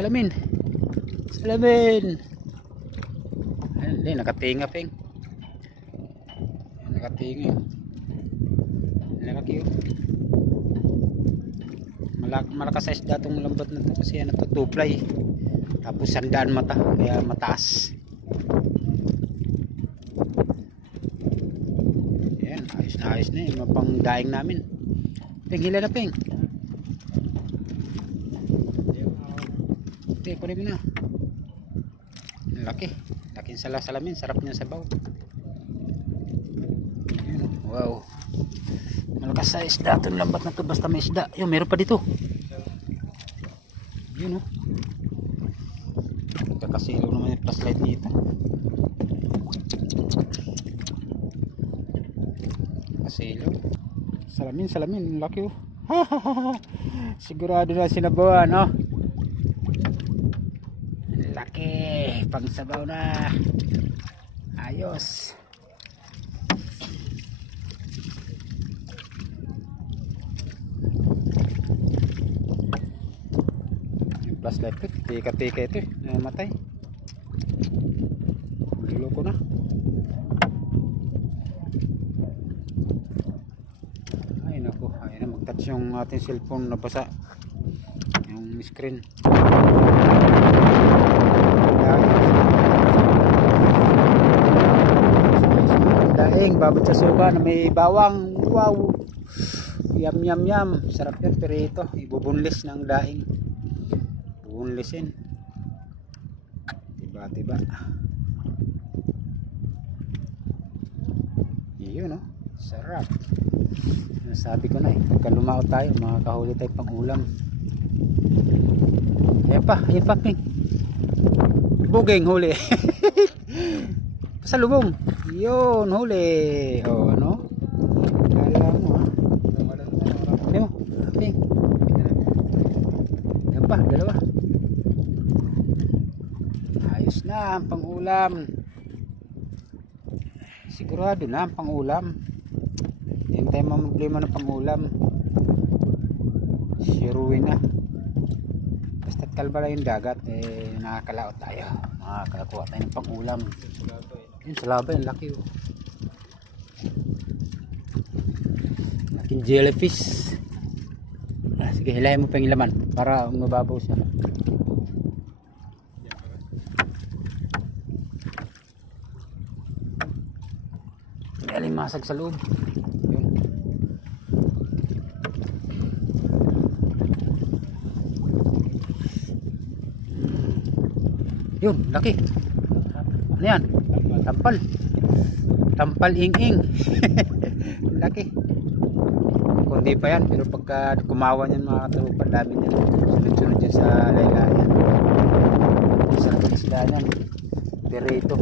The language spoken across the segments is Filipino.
Salamin. Salamin. Hindi, nakatinga ping. Nakatinga. Lalaki yun. Malakas sa isda itong lambat na ito kasi ano ito, tuplay. Tapos sandaan mata, kaya mataas. Ayan, ayos na yung mapang daing namin. Ping, hila na ping. Okay, kunin mo na. Laki. Laking salamin, sarap niya sabaw. Wow. Malakas sa isda itong lambat na ito, basta may isda. Yun, meron pa dito. Yun o. Kakasilaw naman yung flashlight nito. Kasilaw. Salamin, laki o. Sigurado na sinabawan, no? Laki, pang sabaw na. Ayos. Yung flashlight ito, tika-tika ito, namatay. Luloko na. Ay naku, ayun na, mag-touch yung ating cellphone, nabasa yung screen. Daing babad sa suka na may bawang. Wow, yum yum yum, sarap yan. Pero ito ibubunlis ng daing, bubunlisin, tiba yun, no? Sarap. Sabi ko na pagka lumao tayo makakahuli tayo pang ulam. Ayan pa ping buging huli. Pasalubong yun, huli. O ano, kala mo ano mo ping. Ayan pa, dalawa. Ayos na ang pang ulam. Sigurado na ang pang ulam. Hindi tayo mamblema ng pang ulam. Siruin na. Basta't kalba lang yung dagat, nakakalaot tayo, makakakuha tayo ng pang-ulam. Yun, salaba yung laki oh. Laking jellyfish. Sige, hilahin mo pa yung laman para mababaw siya. Alimasag sa loob. Yun, laki. Ano yan? Tampal ing-ing. Laki. Kundi pa yan, pero pagka kumawan yan mga katrupa, dami yan. Sunod-sunod yan sa laylayan. Sarap ng isda yan. Perito.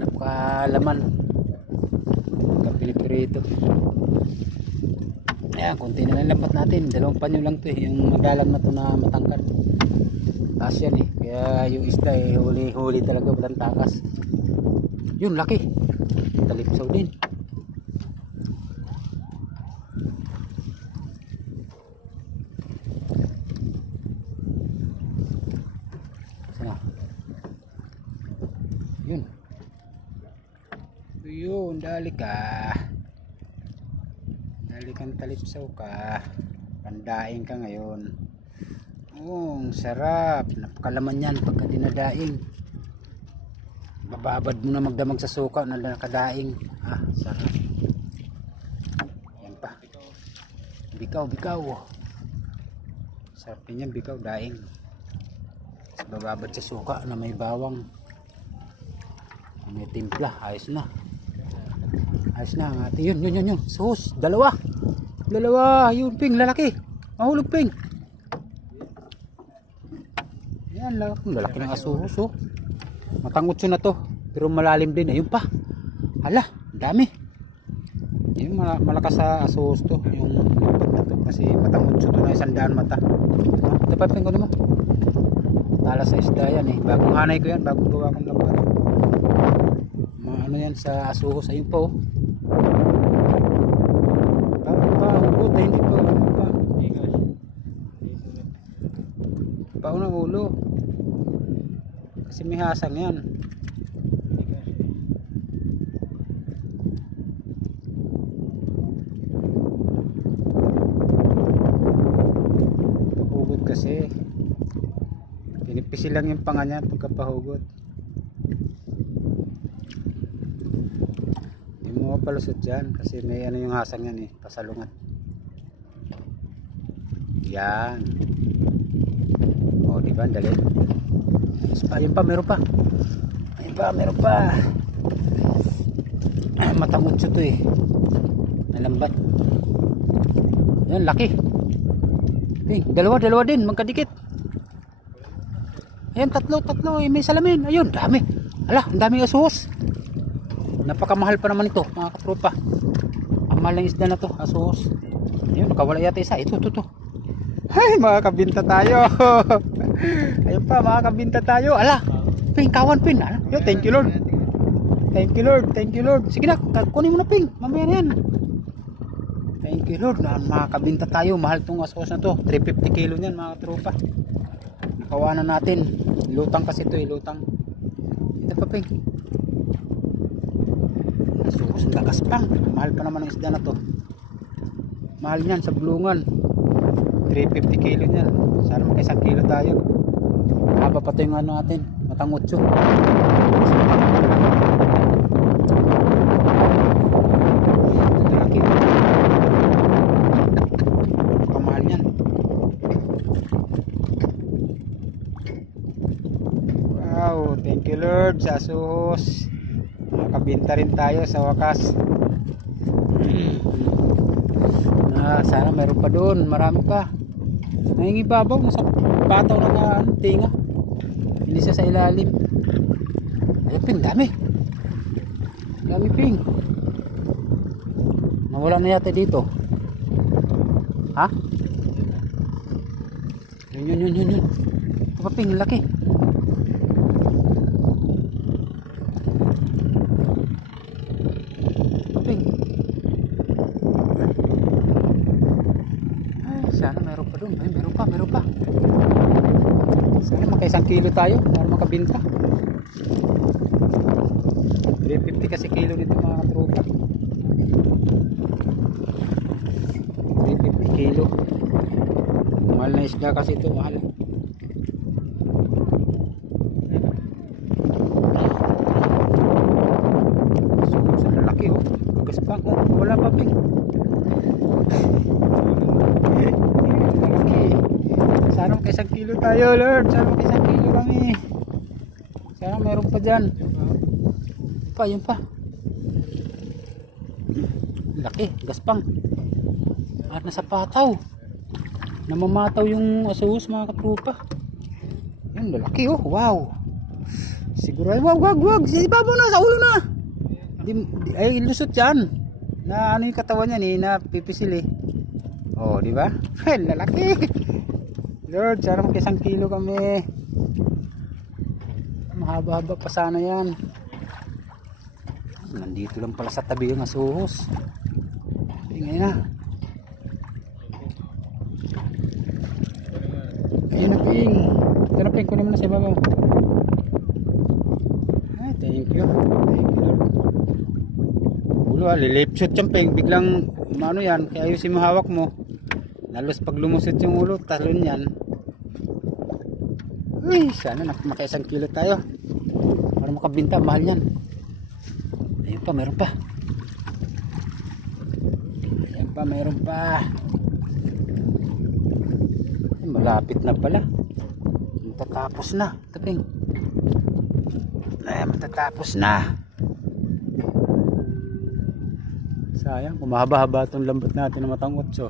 Napakalaman. Kapili-perito. Ayan, kunti na lang lambat natin. Dalawang panyo lang to eh. Yung magalang na to na matangkad. Taas yan eh, kaya yung isda eh, huli talaga, walang takas. Yun, laki. Talipsaw din. Sana. Yun. Yun, dali ka. Dali kang talipsaw ka. Pandaing ka ngayon. Oh, sarap. Napakalaman yan pagka dinadaing. Bababad mo na magdamag sa suka na nakadaing. Ah, sarap. Yan pa. Bikaw. Sarap din yan, bikaw, daing. Bababad sa suka na may bawang. May timpla. Ayos na ang ating. Yun. Sus, dalawa. Yun, ping, lalaki. Mahulog, ping. Yan, lalaki ng asuhos oh. Matangutso na to, pero malalim din. Ayun pa. Hala, dami. Yung malakas sa asuhos to, yung lambat na to, kasi matangutso to na 100 mata. Tapapin ko naman. Tala sa isda yan eh. Bagong hanay ko yan, bagong gawa kong lambat. Ano yan sa asuhos. Ayun pa oh. Hugot, hindi pa. Baon ng ulo. Kasi may hasang yan. Pahugot kasi. Tinipisi lang yung panga niya pagkapahugot. Hindi mo mapalusot dyan kasi may ano yung hasang yan eh, pasalungan. Yan. O diba, dali. Ayun pa, meron pa. Ayun pa, meron pa. Matangutso to eh. Nalambat. Yan, laki. Dalawa din, magkadikit. Ayan, tatlo, may salamin. Ayun, dami. Ala, ang daming asos. Napakamahal pa naman ito, mga katropa. Ang mahal ng isda na to, asos. Ayun, nakawala yata isa. Ito. Ay, makakabinta tayo. Ayun pa, makakabinta tayo. Ala, Ping, kawan Ping. Ala, yo, thank you Lord. Thank you Lord. Sige na, kunin mo na Ping. Mamaya na yan. Thank you Lord. Makakabinta tayo. Mahal tong asos na to. 350 kilo niyan, mga katropa. Nakawanan natin. Lutang kasi ito eh, lutang. Ito pa Ping. Asos, ang gagaspang. Mahal pa naman ang isda na to. Mahal niyan sa bulungan. 350 kilo niyan. Sana magka 1 kilo tayo. Haba pa ito yung ano natin. Matangutso. Laki. Kamahal niyan. Wow, thank you Lord sa asos. Makabinta rin tayo sa wakas. Sana meron pa doon, marami pa. Nangingibabaw, nasa bataw na tinga. Hindi siya sa ilalim. Ayun Ping, dami Ping. Nawala na yata dito. Ha? Yun. Ito pa Ping, laki. Ping. Sana meron pa doon. Ay, meron pa. Sana maka 1 kilo tayo para makabinta. 350 kasi kilo nito mga katropa. 350 kilo. Mahal na isda kasi ito, mahal. Sa lalaki oh. Gugas pa. Oh, wala pa Ping. Sana may 1 kilo tayo Lord. Sana may 1 kilo kami. Sana mayroon pa dyan. Yun pa. Laki, gaspang. At nasa pataw. Namamataw yung asos mga katropa. Yun, lalaki oh. Wow. Siguro ay wag. Sibabaw na, sa ulo na. Ay lusot yan. Na ano yung katawan niyan eh, na pipisil eh. Oh, di ba? Lalaki. Lord, sana magka 1 kilo kami. Mahaba-haba pa sana yan. Nandito lang pala sa tabi yung asos. Tingnan na. Ayun na Ping. Ito na Ping, kunin mo na sa ibabaw. Ay, thank you Lord. Ulo lilip shot yan Ping. Biglang ano yan, kaya ayusin mo hawak mo. Nalos pag lumusot yung ulo, talon yan. Uy, sana maka 1 kilo tayo. Para makabinta, mahal yan. Ayun pa, meron pa. Ay, malapit na pala. Matatapos na. Taping. Ay, matatapos na. Sayang, kumahaba-haba itong lambot natin na matangutso.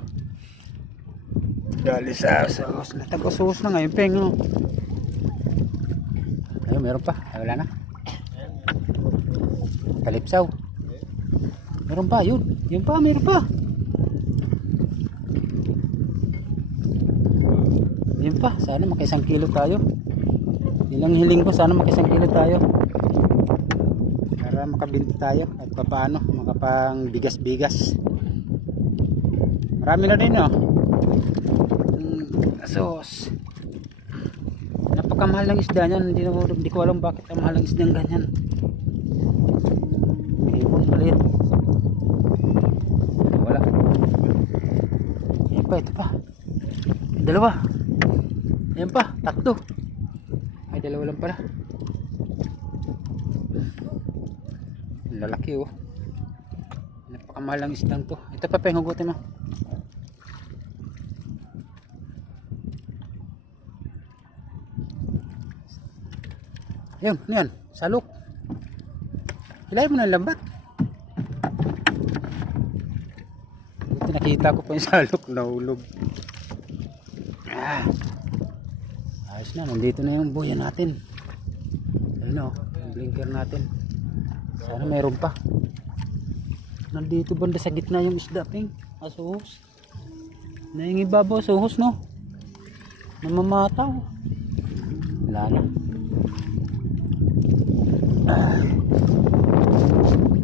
Dali sa asos. Natag-asos na ngayon, Ping. No? Ayun, meron pa. Ay, wala na. Kalipsaw. Meron pa, yun. Yun pa, meron pa. Yun pa, sana maka 1 kilo tayo. Ilang hiling ko, sana maka 1 kilo tayo. Para makabinti tayo. At paano, makapang bigas-bigas. Marami na rin, oh. Asos. Napakamahal ng isda niyan. Hindi ko alam bakit ang mahal ng isda ng ganyan. Ibon pala yun. Wala. Ayan pa, ito pa. May dalawa. Ayan pa, tatlo. Ay, dalawa lang pala. Lalaki oh. Napakamahal ng isdang to. Ito pa, hugutin mo. Ayun, ano yan? Salok. Hilay mo ng lambat. Buti nakita ko pa yung salok. Nahulog. Ayos na, nandito na yung buya natin. Ayun o, yung blinker natin. Sana mayroon pa. Nandito banda sa gitna yung isda, ping. Asuhos. Naingibabaw suhos, no? Namamataw. Wala na.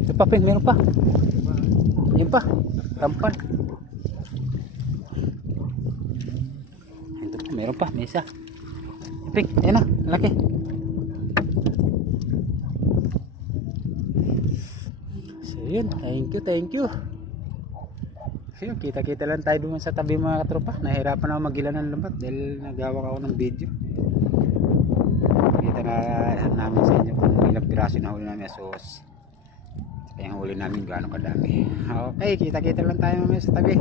Ito pa, ping, meron pa. Ayun pa, tampan. Ito pa, meron pa, may isa. Ping, ayun na, laki. So yun, thank you. Ayun, kita-kita lang tayo doon sa tabi mga katropa. Nahirapan ako mag-ila ng lambat dahil nagawak ako ng video. Kita na namin sa inyo kung ilang piraso na huli namin asos. Kaya yung huli namin gaano kadami. Okay, kita-kita lang tayo mamaya sa tabi.